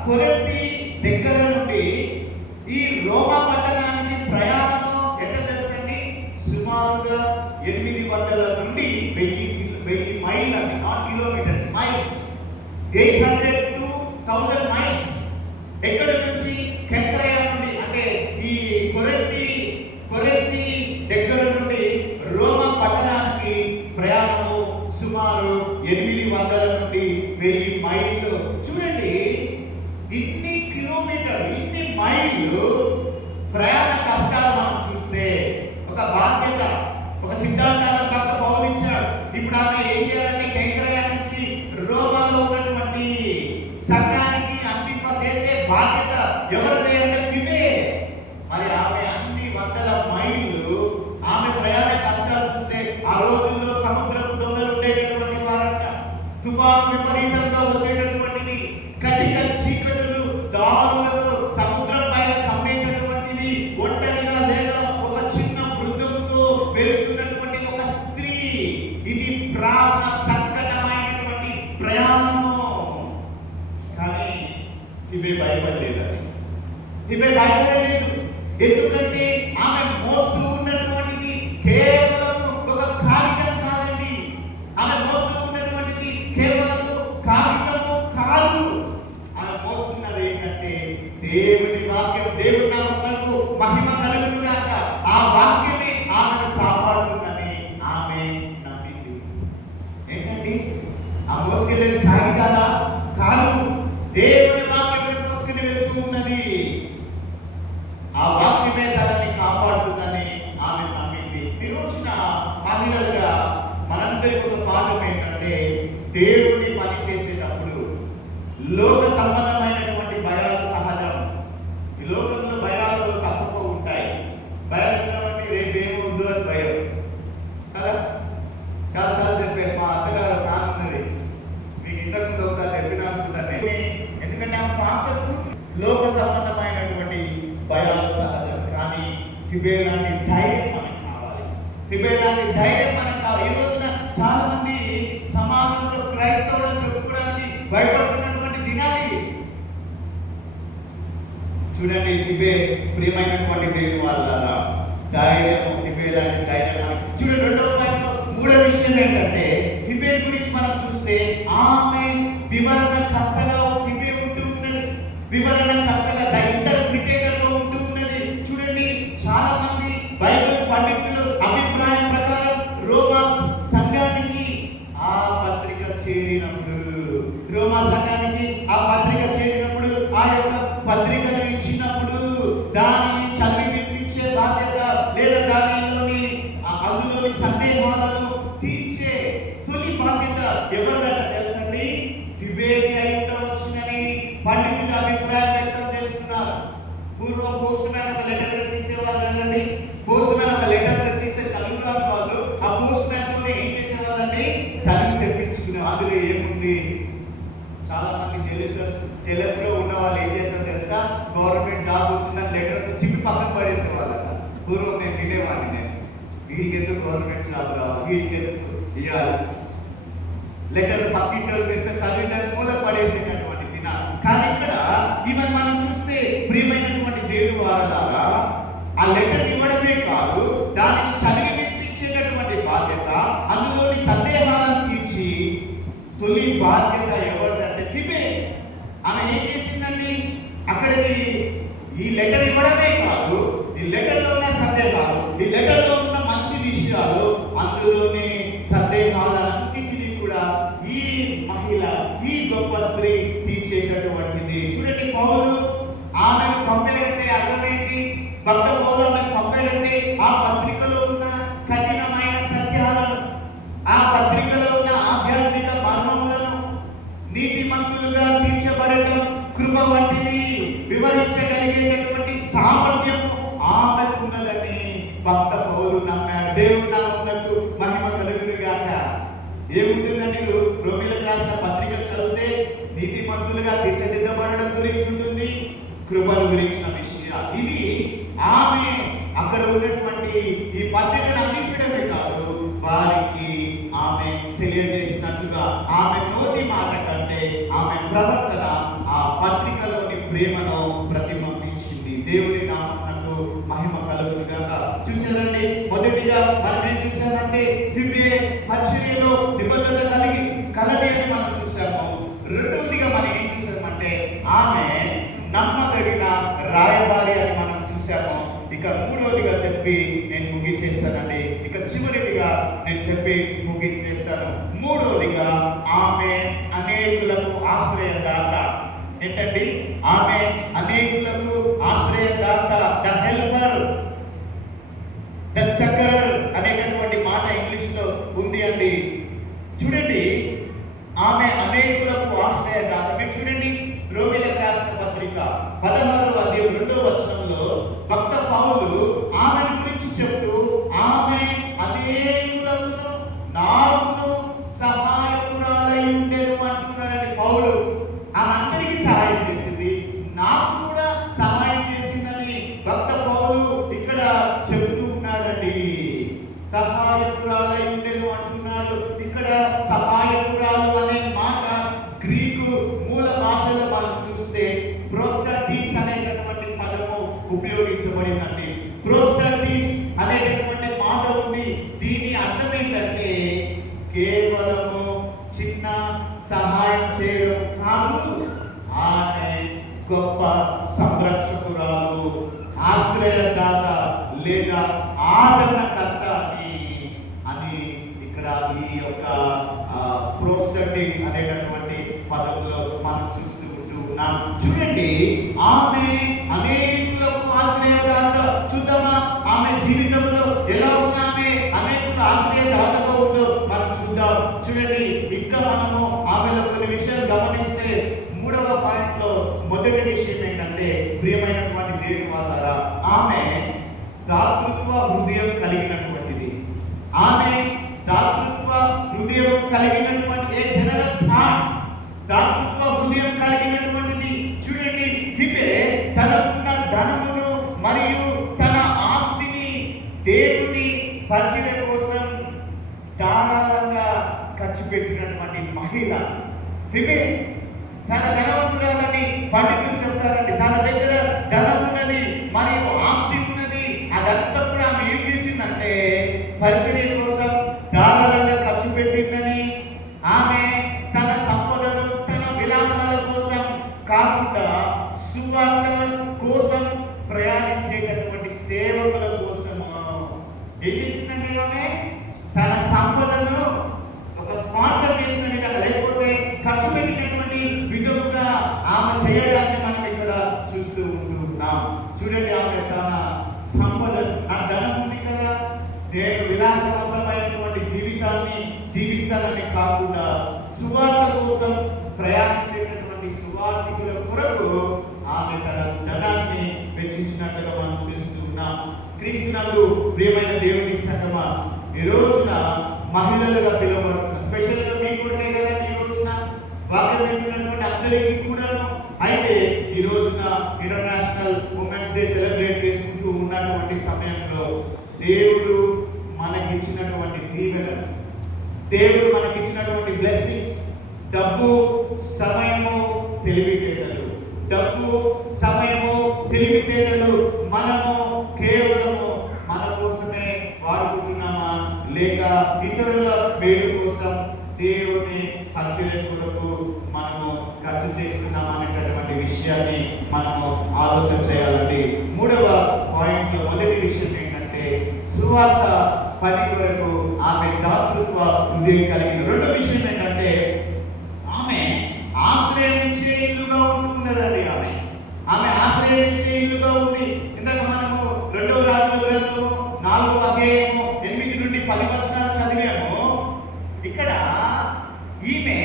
కొరంతి దగ్గర నుండి ఈ రోమా పట్టణానికి ప్రయాణము ఎంత తెలుసండి? సుమారుగా 800 నుండి 1000 మైళ్ళు అండి, not kilometres, miles. 800 to 1000 miles. ఎక్కడ నుంచి? కెంక్రేయ నుండి. అంటే ఈ కొరంతి దగ్గర నుండి రోమా పట్టణానికి ప్రయాణము సుమారు 800 నుండి 1000 మైళ్ళు. చూడండి, ఇన్ని కిలోమీటర్లు, ఇన్ని మైళ్ళు ప్రయాణ కష్టాలు మనం చూస్తే ఒక బాధ్యత, ఒక సిద్ధాంతాలను భక్త పౌలు ఇచ్చాడు. ఇప్పుడు ఆమె ఏం చేయాలంటే కెంక్రేయ నుంచి రోమాలో ఉన్నటువంటి సంఘానికి అందింప చేసే బాధ్యత ఎవరిదే అంటే ఫిబే. మరి ఆమె అన్ని వందల మైళ్ళు ఆమె ప్రయాణ కష్టాలు చూస్తే ఆ రోజుల్లో సముద్రపు దొంగలు ఉండేటటువంటి వారంట. తుఫాను విపరీతంగా వచ్చేటటువంటివి, కటిక చీకటులు, దారులకు సముద్రం పైన కమ్మేటటువంటివి, ఒంటరిగా లేదా ఒక చిన్న బృందముతో వెళుతున్నటువంటి ఒక స్త్రీ. ఇది ప్రాణ సంకటమైనటువంటి ప్రయాణము. కానీ ఫిబే భయపడలేదండి. ఫిబే భయపడలేదు. ఎందుకంటే ఆమె మోస్తూ ఉన్నటువంటిది కేవలం ఒక కాగితం కాదండి. ఆమె మోస్తూ ఉన్నటువంటిది కేవలం కాగితము కాదు. ఆమె మోస్తున్నది ఏంటంటే దేవుని వాక్యం. దేవుని నామమునకు మహిమ కలుగును గాక. ఆ వాక్యమే ఆమెను కాపాడుతుందని ఆమె నమ్మింది. ఏంటండి ఆ మోసుకెళ్ళేది? కాగితాలా? కాదు, దేవుని వాక్యమును మోసుకుని వెళ్తూ ఉన్నది. ఆ వాక్యమే తనని కాపాడుతుందని ఆమె నమ్మింది. ఈరోజున మహిళలుగా మనందరికీ ఒక పాఠం ఏంటంటే దేవుని పని చేసేటప్పుడు లోక సంబంధమైనటువంటి భయాలు సహజం. ఈ లోకంలో భయాలు తప్పక ఉంటాయి. భయాలు ఉన్నామంటే రేపేమవుద్దు అని భయం కదా. చాలాసార్లు చెప్పారు, మా అత్తగారు నాన్నది మీకు ఇంతకుముందు ఒకసారి చెప్పిన అనుకుంటాను. ఎందుకంటే ఆమె పాస్టర్ కూతురు. లోక సంబంధమైనటువంటి భయాలు సహజం. కానీ ఫిబే లాంటి ధైర్యం మనకు కావాలి. ఫిబే లాంటి ధైర్యం మనకు కావాలి. ఈ రోజున చాలా మంది సమాజంలో క్రైస్తవులను చెప్పుకోవడానికి భయపడుతున్నటువంటి దినాలు ఇవి. చూడండి, ఫిబే ప్రియమైనటువంటి దేవుని వాళ్ళారా, ధైర్యము, ఫిబే లాంటి ధైర్యం మనకి. చూడండి, రెండవ పాయింట్లో మూడో విషయం ఏంటంటే ఫిబే గురించి మనం చూస్తే ఆమె వివరణకర్తగా ఫిబే ఉంటూ ఉన్నది. వివరణకర్తగా ద ఇంటర్ప్రిటేటర్గా ఉంటూ ఉన్నది. చూడండి, చాలా మంది బైబిల్ పండితులు అభిప్రాయం ప్రకారం రోమా సంఘానికి ఆ పత్రిక చేరినప్పుడు ఆ యొక్క పత్రికను ఇచ్చినప్పుడు దానిని చదివి వినిపించే బాధ్యత లేదా అందులోని సందేహాలను తీర్చే తొలి బాధ్యత ఎవరిదంట తెలుసండి? ఫిబేకి అయి ఉండవచ్చునని పండితులు అభిప్రాయం వ్యక్తం చేస్తున్నారు. పూర్వం పోస్ట్ మ్యాన్ ఒక లెటర్ తెచ్చిచ్చేవారు కదండి. పోస్ట్ మ్యాన్ ఒక లెటర్ తెచ్చిస్తే చదువురాని వాళ్ళు ఆ పోస్ట్ మ్యాన్ తోనే ఏం చేసేవాళ్ళండి? చదివి చెప్పించుకునే. అందులో ఏముంది? చాలా మంది జెలస్ గా ఉన్న వాళ్ళు ఏం చేస్తారు తెలుసా? గవర్నమెంట్ జాబ్ వచ్చిందని లెటర్ చిప్పి పక్కన పడేసేవాళ్ళట. పూర్వం నేను వినేవాడిని. వీడికి ఎందుకు గవర్నమెంట్ జాబ్ రావాలి, వీడికి ఎందుకు ఇవ్వాలి, లెటర్ పక్కింటోళ్ళు వేస్తే చదివిదాన్ని మూల పడేసేటటువంటి దినాలు. కానీ ఇక్కడ ఈవెన్ మనం చూస్తే ప్రియమైనటువంటి దేవుని వారలాగా ఆ లెటర్ ఇవ్వడమే కాదు, దానిని చదివి వినిపించేటటువంటి బాధ్యత, అందులోని సందేహాలను తీర్చి తొలి బాధ్యత ఎవరిదంటే ఫిబే. ఆమె ఏం చేసిందండి? అక్కడికి ఈ లెటర్ ఇవ్వడమే కాదు, ఈ లెటర్లో ఉన్న సందేహాలు, ఈ లెటర్లో ఉన్న మంచి విషయాలు, అందులోని సందేహాలన్నిటినీ కూడా ఈ వివరించగలిగేటటువంటి సామర్థ్యము ఆమెకున్నదని భక్త పౌలు నమ్మాడు. దేవుని నామమునకు మహిమ కలుగును గాక. ఏముంటుందండి? రోమీయులకు రాసిన పత్రిక చదివితే నీతిమంతులుగా తీర్చిదిద్దబడడం గురించి ఉంటుంది, కృపను గురించిన విషయాలు. ఇవి ఆమె అక్కడ ఉన్నటువంటి ఈ పత్రికను అందించడమే కాదు, వారికి ఆమె తెలియజేసినట్లుగా ఆమె నోటి మాట కంటే ఆమె ప్రవర్తన ఆ పత్రికలోని ప్రేమను ప్రతిబింబించింది. దేవుని నామమునకు మహిమ కలుగును గాక. చూసారండి, మొదటిగా మనం ఏం చూసామంటే ఫిబే పరిచర్యలో నిబద్ధత కలది అని మనం చూసాము. రెండవదిగా మనం ఏం చూసామంటే ఆమె నమ్మదగిన రాయబారి అని మనం చూసాము. ఇక మూడవదిగా చెప్పి నేను ముగించేస్తానండి. ఇక చివరిదిగా నేను చెప్పి ముగించేస్తాను. మూడవదిగా ఆమె అనేకులకు ఆశ్రయదాత. ఏంటండి? ఆమె అనేకులకు ఆశ్రయదాత, ద హెల్పర్, ద సకరర్ అనేటటువంటి మాట ఇంగ్లీష్ లో ఉంది అండి. చూడండి, ఆమె అనేకులకు ఆశ్రయదాత. మీరు చూడండి, రోమీయులకు రాసిన పత్రిక 16వ అధ్యాయం 2వ వచనంలో భక్త పౌలు ఆమెను గురించి చెప్తూ ఆమె అనేకులకు నాకును సహాయకురాలై ఉండెను అంటున్నాడండి పౌలు. ఆమె అందరికీ సహాయం చేసింది, నాకు కూడా సహాయం చేసిందని భక్త పౌలు ఇక్కడ చెప్తూ ఉన్నాడండి. సహాయకురాలై ఉండెను అంటున్నాడు. ఇక్కడ సహాయకురాలు అనే మాట గ్రీకు మూల భాషలో మనం చూస్తే ప్రోస్టటీస్ అనేటటువంటి పదము ఉపయోగించబడిందండి. ప్రోస్టటీస్ అనేటటువంటి మాట ఉంది. దీని అర్థం ఏంటంటే కేవలము చిన్న సహాయం చేయడం కాదు, ఆమె గొప్ప సంరక్షకురాలు, ఆశ్రయదాత లేదా ఆదరణకర్త అని ఇక్కడ ఈ యొక్క ప్రోస్టటీస్ అనేటటువంటి పదంలో మనం చూస్తూ ఉన్నాం. చూడండి, ఆమె అనేకులకు ఆశ్రయదాత. చూద్దామా ఆమె జీవితంలో ఎలా ఉన్నామే అనేకుల ఆశ్రయదాతగా ఉందో మనం చూద్దాం. చూడండి, ఇంకా మనము ఆమెలో కొన్ని విషయాలు గమనిస్తే మూడవ పాయింట్ లో మొదటి విషయం ఏంటంటే ప్రియమైనటువంటి దేవుని వాళ్ళారా, ఆమె దాతృత్వ హృదయం కలిగినటువంటిది. ఆమె దాతృత్వ హృదయం కలిగినటువంటి జనరస్ హార్ట్, దాతృత్వ హృదయం కలిగినటువంటిది. చూడండి, ఫిబే తనకున్న ధనమును మరియు తన ఆస్తిని దేవుని పరిచర్య కోసం ధారాళంగా ఖర్చు పెట్టినటువంటి మహిళ. ఫిబే చాలా ధనవంతురాలని పండితులు చెప్తారండి. తన దగ్గర ధనం ఉన్నది మరియు ఆస్తి ఉన్నది. అదంతా కూడా ఆమె ఏం చేసిందంటే పరిచర్య కోసం ధారాళంగా ఖర్చు పెట్టిందని, ఆమె తన సంపదను తన విలాసాల కోసం కాకుండా సువార్త కోసం ప్రయాణించేటటువంటి సేవకుల కోసము ఏం చేసిందండి? ఆమె తన సంపదను ఒక స్పాన్సర్ చేసిన విధంగా, లేకపోతే ఖర్చు పెట్టినటువంటి విధముగా ఆమె చేయడాన్ని మనం ఇక్కడ చూస్తూ ఉంటున్నాం. చూడండి, ఆమె తన సంపద, నా ధనం ఉంది కదా, నేను విలాసవంతమైనటువంటి జీవితాన్ని జీవిస్తానని కాకుండా సువార్త కోసం ప్రయాణించేటటువంటి సువార్థికుల కొరకు ఆమె తన ధనాన్ని వెచ్చించినట్లుగా మనం చూస్తూ ఉన్నాం. క్రీస్తునందు ప్రియమైన దేవుని సంగమా, ఈ రోజున మహిళలుగా పిలువబడుతున్న, స్పెషల్గా మీ కొరకే కదా ఈ రోజున వాక్యం వింటున్నటువంటి అందరికీ కూడాను. అయితే ఈ రోజున ఇంటర్నేషనల్ ఉమెన్స్ డే సెలబ్రేట్ చేసుకుంటూ ఉన్నటువంటి సమయంలో దేవుడు మనకిచ్చినటువంటి దీవెనలు, దేవుడు మనకిచ్చినటువంటి బ్లెస్సింగ్స్, డబ్బు, సమయము, తెలివితేటలు, డబ్బు, సమయము, తెలివితేటలు మనము కేవలము మన కోసమే వాడుకుంటున్నామా, లేక ఇతరుల మేలు కోసం దేవుని పరిచర్య కొరకు మనము ఖర్చు చేస్తున్నామా అనేటటువంటి విషయాన్ని మనము ఆలోచన చేయాలండి. మూడవ పాయింట్లో మొదటి విషయం ఏంటంటే సువార్త పని కొరకు ఆమె దాతృత్వ హృదయం కలిగిన. రెండో విషయం ఏంటంటే ఆమె ఆశ్రయించే ఇల్లుగా ఉంటున్నదండి. ఆమె ఆశ్రయించే ఇల్లుగా ఉంది. ఇందాక మనము 2వ రాజుల గ్రంథము 4వ అధ్యాయము 8 నుండి 10 వచనాలు చదివాము. ఇక్కడ ఈమె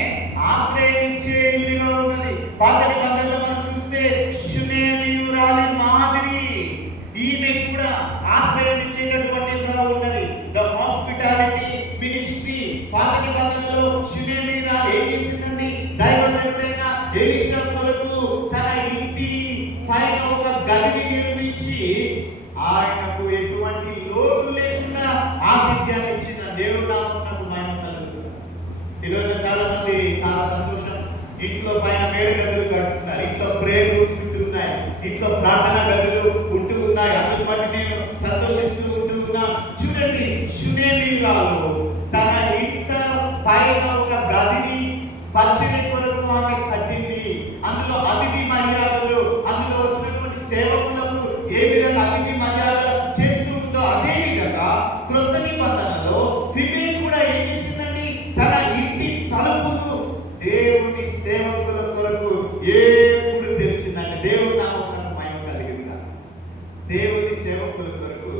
ఆశ్రయించే ఇల్లుగా ఉన్నది. పాత నిబంధనలో మనం చూస్తే షునేమి ఇంట్లో పైన మేడ గదులు కడుతున్నారు, ఇంట్లో ప్రేయర్ రూమ్స్ ఉంటూ ఉన్నాయి, ఇంట్లో ప్రార్థన గదులు ఉంటూ ఉన్నాయి. అందుకు బట్టి నేను సంతోషిస్తూ ఉంటూ ఉన్నాను. చూడండి, షునేమీయురాలు తన ఇంట పైన ఒక గదిని పరిచర్య కొరకు ఆమె కట్టింది. అందులో అతిథి మర్యాదలు, అందులో వచ్చినటువంటి సేవకులకు ఏ విధంగా అతిథి మర్యాద చేస్తూ ఉందో అదే విధంగా క్రొత్త నిబంధనలో ఫిబే కూడా ఏం చేసిందండి? తన ఇంటి తలుపును దేవుని సేవకుల కొరకు ఎప్పుడు తెరిచిందండి. దేవుని నామమునకు మహిమ కలిగిందా? దేవుని సేవకుల కొరకు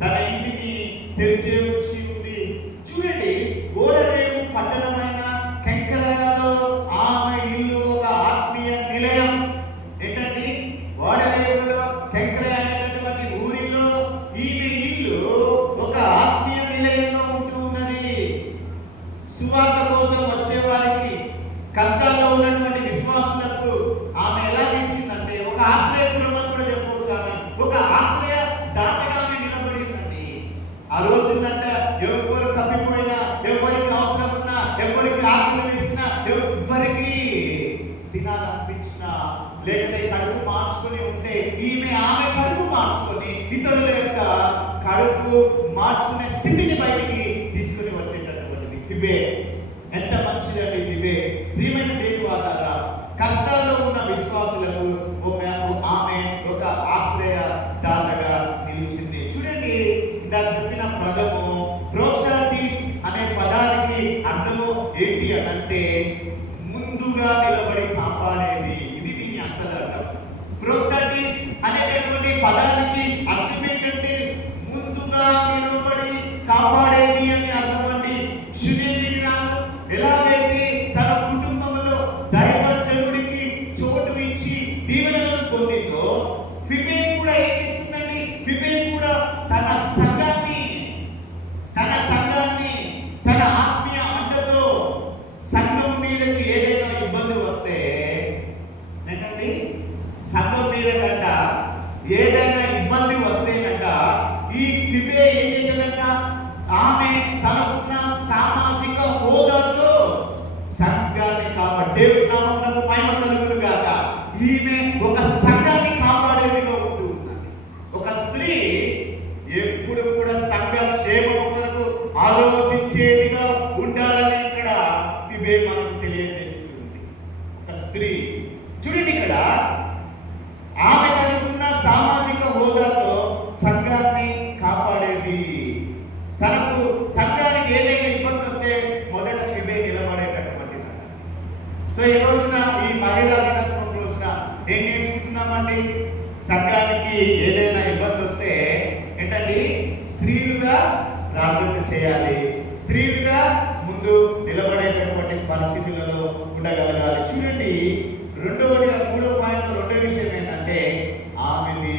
తన ఇంటిని తెరిచే వచ్చి ఉంది. చూడండి, ఓడరేవు పట్టణమైన కెంకరాలో ఆమె ఇల్లు ఒక ఆత్మీయ నిలయం. ఏంటండి? ఓడరేవులో కెంకరా అనేటటువంటి ఊరిలో ఈమె ఇల్లు ఒక ఆత్మీయ నిలయంలో ఉంటూ ఉన్నది. సువార్త కోసం వచ్చే వారికి, కష్టాల్లో ఉన్నటువంటి విశ్వాసులకు ఆమె ఎలా నిలిచిందంటే ఒక ఆశ్రయపురం అని కూడా చెప్పవచ్చు. ఆమె ఒక ఆశ్రయ దాతగా ఆమె నిలబడిందండి. ఆ రోజునంట ఎవరు తప్పిపోయినా, ఎవరికి అవసరం ఉన్నా, ఎవరికి ఆకలి వేసినా, ఎవరికి తినాలనిపించినా, లేకపోతే కడుపు మార్చుకొని ఉంటే ఆమె కడుపు మార్చుకొని ఇతరుల యొక్క కడుపు మార్చుకునే స్థితిని బయటికి తీసుకుని వచ్చేటటువంటిది ఫిబే. ఎంత మంచిదండి ఫిబే. ప్రియమైన దేవుని వారలారా, కష్టాల్లో ఉన్న విశ్వాసులకు ఆమె ఒక ఆశ్రయ దాతగా నిలిచింది. చూడండి, ఇందాక చెప్పిన పదము ప్రోస్టాటిస్ అనే పదానికి అర్థము ఏంటి అనంటే ముందుగా నిలబడి కాపాడేది. ఇది దీని అసలు అర్థం. ప్రోస్టాటిస్ అనేటటువంటి పదానికి అర్థం ఏంటంటే ముందుగా నిలబడి కాపాడేది అని అర్థం అండి. షునేమీయురాలు ఎలాగైతే తన కుటుంబంలో దైవజనుడికి చోటు ఇచ్చి దీవెనలను పొందిందో, ఫిబే కూడా ఏం చేస్తుందండి? ఫిబే కూడా తన సంఘాన్ని తన ఆత్మీయ అండతో సంఘం మీదకి ఏదైనా ఇబ్బంది వస్తే ఏంటండి, సంఘం మీదకంట ఏదైనా ఇబ్బంది వస్తేనంట ఈ ఫిబే ఏం చేసేదంట? ఆమె తనకున్న సామాజిక హోదాతో సంఘాన్ని కాపాడు. దేవుని నామమునకు మహిమ కలుగును గాక. ఈమె ఒక సంఘాన్ని కాపాడేదిగా ఉంటూ ఉందండి. ఒక స్త్రీ ఎప్పుడు కూడా సంఘ క్షేమము కొరకు ఆలోచించేదిగా ఉండాలని ఇక్కడ ఫిబే మనకు తెలియజేస్తుంది. ఒక స్త్రీ చూడండి, ఇక్కడ ఆమె తనకున్న సామాజిక హోదాతో సంఘాన్ని కాపాడేది. తనకు సంఘానికి ఏదైనా ఇబ్బంది వస్తే మొదట ఫిబే నిలబడేటటువంటిది. సో ఈ రోజున ఈ మహిళా దినోత్సవం రోజున ఏం నేర్చుకుంటున్నామండి? సంఘానికి ఏదైనా ఇబ్బంది వస్తే ఏంటండి, స్త్రీలుగా ప్రార్థన చేయాలి, స్త్రీలుగా ముందు నిలబడేటటువంటి పరిస్థితులలో ఉండగలగాలి. చూడండి, మూడో పాయింట్ రెండో విషయం ఏంటంటే ఆమెది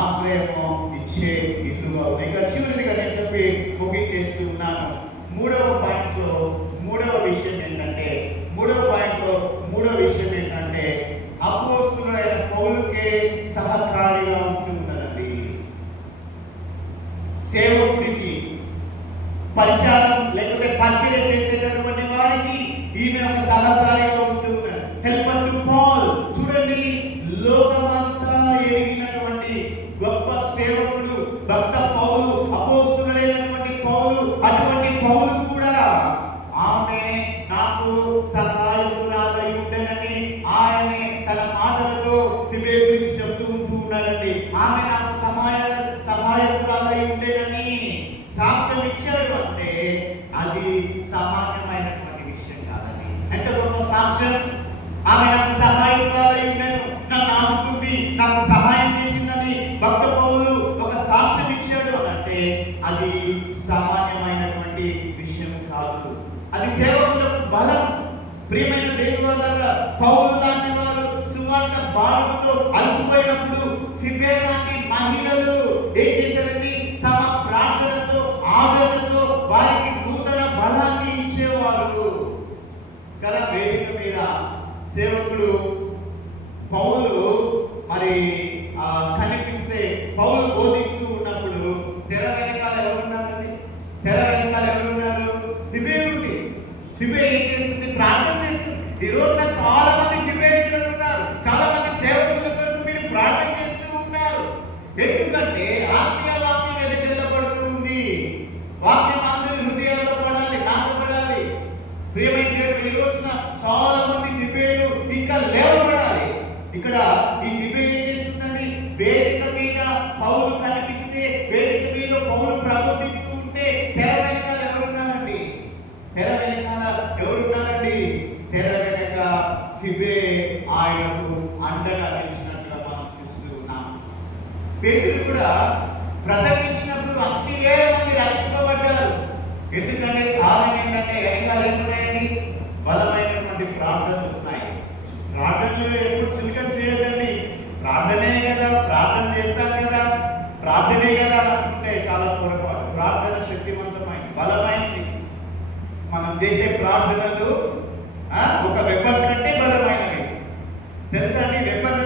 ఆశ్రయము ఇచ్చే ఇల్లుగా ఉంది. ఇంకా చివరిగా నేను చెప్పి ముగించేస్తూ ఉన్నాను. మూడవ పాయింట్లో మూడవ విషయం ఏంటంటే అపోస్తలుడైన పౌలుకే సహకారిగా ఉంటూ ఉన్నదండి. సేవకుడికి, పరిచారం లేకపోతే పరిచర్య చేసేటటువంటి వారికి ఈమె ఒక సహకారిగా ఉంటూ ఉన్నది. Helper to Paul. చూడండి, లోకమంతా ఎరిగినటువంటి గొప్ప సేవకుడు భక్త పౌలు, అపోస్తలుడైనటువంటి పౌలు. అటువంటి పౌలు కూడా ఆమె నాకు సహాయకురాలై ఉండనని ఆయనే తన మాటలతో ఫిబే గురించి చెప్తూ ఉంటూ ఉన్నాడండి. ఆమె నాకు సహాయకురాలై ఉండేనని సాక్ష్యం ఇచ్చాడు అంటే అది సామాన్యమైనటువంటి విషయం కాదండి. ఎంత గొప్ప సాక్ష్యం! ఆమె నాకు సహాయకురాలై ఉండను, నన్ను ఆదుకుంది, నాకు సహాయం చేసిందని భక్త పౌలు ఒక సాక్ష్యం ఇచ్చాడు అని అంటే అది సామాన్యమైనటువంటి విషయం కాదు. అది సేవకులకు బలం. ప్రియమైన దేవుని వారలారా, పౌలు లాంటి వారు సువార్త భారముతో అలసిపోయినప్పుడు ఫిబే లాంటి మహిళలు ఏం చేశారండి? తమ ప్రార్థనతో, ఆదరణతో వారికి నూతన బలాన్ని ఇచ్చేవారు కదా. వేదిక మీద సేవకుడు పౌలు మరి కనిపిస్తే, పౌలు బోధిస్తూ ఉన్నప్పుడు తెర వెనకాల ఎవరున్నారండి? ఫిబే ఉంది. ఫిబే ఏం చేస్తుంది? ప్రార్థన చేస్తుంది. ఈ రోజున చాలా మంది ఫిబేలు ఇక్కడ ఉన్నారు. చాలా మంది సేవకుల కొరకు మీరు ప్రార్థన చేస్తూ ఉన్నారు. ఎందుకంటే ఆత్మీయ వాక్యం ఎదజల్లబడుతూ ఉంది. వాక్యం అందరి హృదయాల్లో పడాలి, నాటబడాలి. ప్రియమైన దేవుడు, ఈ రోజున చాలా మంది ఫిబేలు ఇంకా లేవబడాలి. ఇక్కడ ఈ ఫిబేలు ఏం చేస్తుందండి? వేదిక మీద పౌలు కనిపిస్తే, వేదిక మీద పౌలు ప్రబోధిస్తూ ఉంటే తెర వెనకాల ఎవరున్నారండి? తెర వెనకాల ఎవరున్నారండి? తెర వెనక ఫిబే ఆయనకు అండగా నిలిచినట్లుగా మనం చూస్తూ ఉన్నాం. పేతురు కూడా ప్రసంగించినప్పుడు అన్ని వేల మంది రక్షింపబడ్డారు. ఎందుకంటే కారణం ఏంటంటే వెనకాల ఏమున్నాయండి? బలమైనటువంటి ప్రార్థనలు ఉన్నాయి. ప్రార్థనలు ఎప్పుడు చులకన చేయదండి. ప్రార్థనే కదా, ప్రార్థన చేస్తాం కదా, ప్రార్థనే కదా అని అనుకుంటే చాలా పొరపాటు. ప్రార్థన శక్తివంతమైంది, బలమైంది. మనం చేసే ప్రార్థనలు ఒక వెపన్ కంటే బలమైనవి. తెలుసా అండి? వెపన్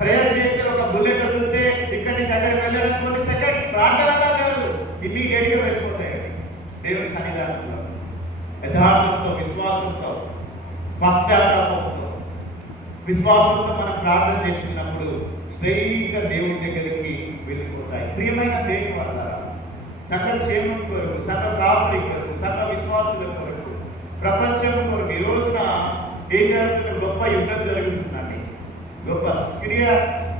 ప్రేయర్ చేస్తే ఒక బుల్లెట్ వదిలితే ఇక్కడి నుంచి అక్కడికి వెళ్ళడం కొన్ని సెకండ్స్. ప్రార్థనలా కాదు, ఇమ్మీడియట్ గా వెళ్ళిపోతాయండి. దేవుని సన్నిధానంలో యథార్థంతో, విశ్వాసంతో, పశ్చాత్తాపంతో, విశ్వాసంతో మనం ప్రార్థన చేస్తున్నప్పుడు స్ట్రైట్ గా దేవుని దగ్గరికి వెళ్ళిపోతాయి. ప్రియమైన దేవుని వల్ల సంఘ క్షేమం కొరకు, సంఘ కాపరి కొరకు, సంఘ విశ్వాసుల కొరకు, ప్రపంచం కొరకు ఈ రోజున ఏం జరుగుతున్న గొప్ప యుద్ధం జరుగుతుందండి. గొప్ప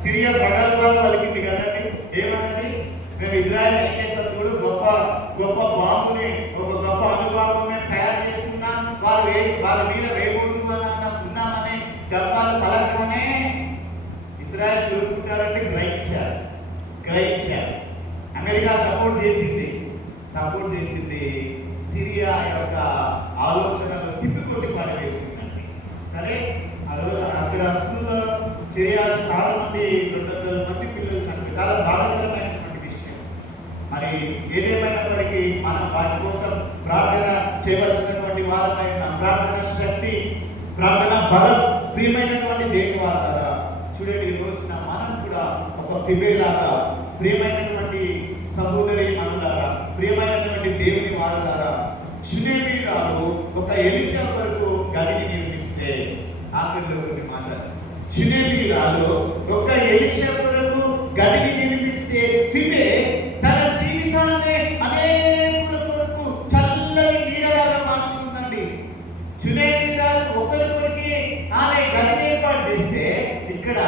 సిరియా ప్రగల్భాలు పలికింది కదండి. ఏమన్నది? మేము ఇజ్రాయెల్ ఏం చేస్తాం చూడు, గొప్ప గొప్ప బాంబుని, ఒక గొప్ప అణుబాంబుని తయారు చేస్తున్నాం, వాళ్ళ మీద వేయబోతూ ఉన్నామని డబ్బాలు పలకగానే ఇజ్రాయెల్ కోరుకుంటారంటే గ్రహించారు. అమెరికా సపోర్ట్ చేసింది. సిరియా యొక్క ఆలోచనలు తిప్పికొట్టి పనివేసిందండి. సరే, ఆ రోజు అక్కడ స్కూల్లో సిరియాలో చాలా మంది 200 మంది పిల్లలు చనిపోయి, చాలా బాధాకరమైనటువంటి విషయం. మరి ఏదేమైనప్పటికీ మనం వాటి కోసం ప్రార్థన చేయవలసినటువంటి వారమై ఉన్నాం. ప్రార్థన శక్తి, ప్రార్థన బలం ప్రియమైనటువంటి దేవుని వారలారా చూడండి. ఈ రోజున మనం కూడా ఒక ఫిబేలాగా, ప్రియమైనటువంటి సహోదరి మనులారా, ప్రియమైనటువంటి దేవుని వారలారా, షునేమీరాలు ఒక ఎలీషా కొరకు గదిని నిర్మిస్తే, ఆఖరిలో కొన్ని మాటలు, షునేమీరాలు ఒక ఎలీషా కొరకు గదిని నిర్మిస్తే ఫిబే తన జీవితాన్ని అనేకుల కొరకు చల్లని నీడలాగా మార్చుకుందండి. షునేమీరాలు ఒకరి కొరికి ఆమె గదిని ఏర్పాటు చేస్తే, ఇక్కడ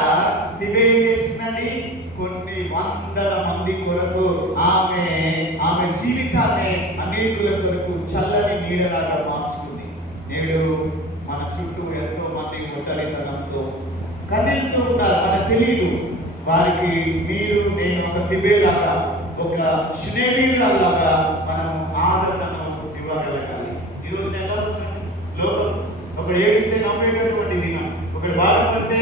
ఫిబే ఏం చేస్తుందండి? కొన్ని వందల మంది కొరకు ఆమె జీవితాన్ని అనేకుల కొరకు చల్లని నీడలాగా మార్చుకుంది. నేడు మన చుట్టూ ఎంతో మంది ఒంటరితనంతో కన్నీళ్ళతో ఉన్నారు. మనకు తెలియదు. వారికి మీరు, నేను ఒక ఫిబేలాగా, ఒక షునేమీరాలాగా మనము ఆదరణను ఇవ్వగలగాలి. ఈరోజు ఎలా ఉందండి లోకం? ఒకడు ఏడిస్తే నవ్వేటటువంటి దినం, ఒకడు బాధపడితే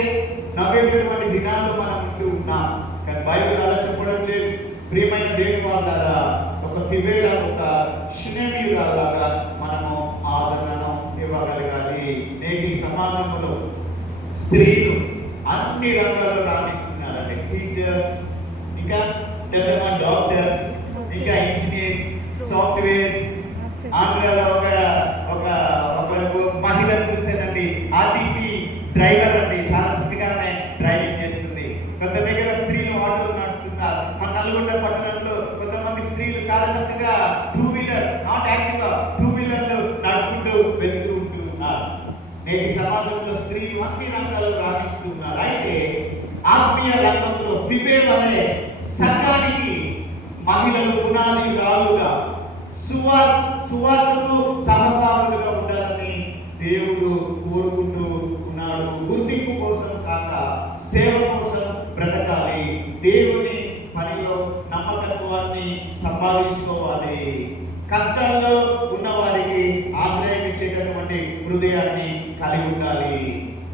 నవ్వేటటువంటి దినాలు మనం ఉంటూ ఉన్నాం. కానీ బైబిల్ అలా చెప్పడం లేదు. ప్రియమైన దేవుని వారలారా, ఒక ఫిబేలా, ఒక షునేమీరాలాగా మనము ఆదరణను ఇవ్వగలగాలి. నేటి సమాజంలో స్త్రీలు అన్ని రంగాల్లో రాణిస్తున్నారండి. టీచర్స్, ఇంకా చెప్తామా డాక్టర్స్, ఇంకా ఇంజనీర్స్, సాఫ్ట్వేర్స్. ఆంధ్రాలో ఒక మహిళను చూసానండి, ఆర్టీసీ డ్రైవర్ అండి. చాలా చక్కగా డ్రైవింగ్ చేస్తుంది. కొంత దగ్గర స్త్రీలు ఆటోలు నడుపుతున్నారు. మన నల్గొండ పట్టణంలో కొంతమంది స్త్రీలు చాలా చక్కగా టూ వీలర్, నాట్ యాక్టివ్గా, టూ వీలర్లు నడుపుకుంటూ వెళ్తూ ఉంటూ ఉన్నారు. నేటి సమాజంలో స్త్రీలు అన్ని రంగాల్లో రాణిస్తూ ఉన్నారు. అయితే ఆత్మీయ రంగంలో ఫిబే వలె సంఘానికి మహిళలు పునాది రాళ్ళుగా, సువార్తకు సహకారులుగా ఉండాలని దేవుడు కోరుకుంటూ ఉన్నాడు. గుర్తింపు కోసం కాక సేవ కోసం బ్రతకాలి. దేవుని పనిలో నమ్మకత్వాన్ని సంపాదించుకోవాలి. కష్టాల్లో ఉన్న వారికి ఆశ్రయం ఇచ్చేటటువంటి హృదయాన్ని కలిగి ఉండాలి.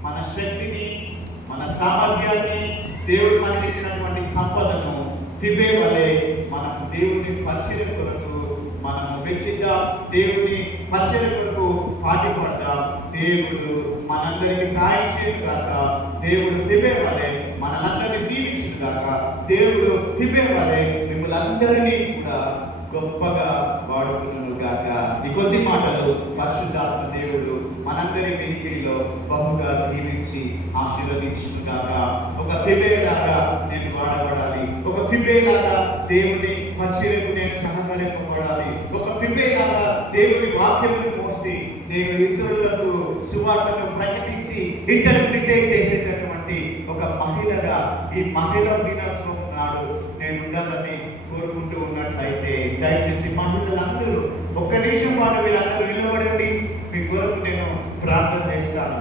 మన శక్తిని, మన సామర్థ్యాన్ని, దేవుడు మనకి ఇచ్చినటువంటి సంపదను ఫిబే వలె మనం దేవుని పరిచర్య కొరకు మనము వెచ్చిద్దాం. దేవుని పరిచర్య కొరకు పాటుపడదాం. దేవుడు మనందరికి సాయం చేయను గాక. దేవుడు ఫిబే వలె మనందరినీ దీవించును గాక. దేవుడు ఫిబే వలె మిమ్మల్ని అందరినీ కూడా గొప్పగా వాడుకును గాక. ఈ కొద్ది మాటలు పరిశుద్ధాత్మ దేవుడు మనందరికీ వినికిడిలో బహుగా దీవించి ఆశీర్వదించును గాక. ఒక ఫిబే లాగా నేను వాడబడాలి, ఒక ఫిబే లాగా దేవుని పరిచర్యకు నేను సహకరింపబడాలి, ఒక ఫిబే లాగా దేవుని వాక్యమును మోసి నేను ఇతరులకు సువార్తను ప్రకటించి ఇంటర్ప్రిటేట్ చేసేటటువంటి ఒక మహిళగా ఈ మహిళా దినోత్సవం నాడు నేను ఉండాలని కోరుకుంటూ ఉన్నట్లయితే దయచేసి మహిళలందరూ ఒక్క నిమిషం పాటు మీరందరూ నిలబడండి. మీ కొరకు నేను ప్రార్థన చేస్తాను.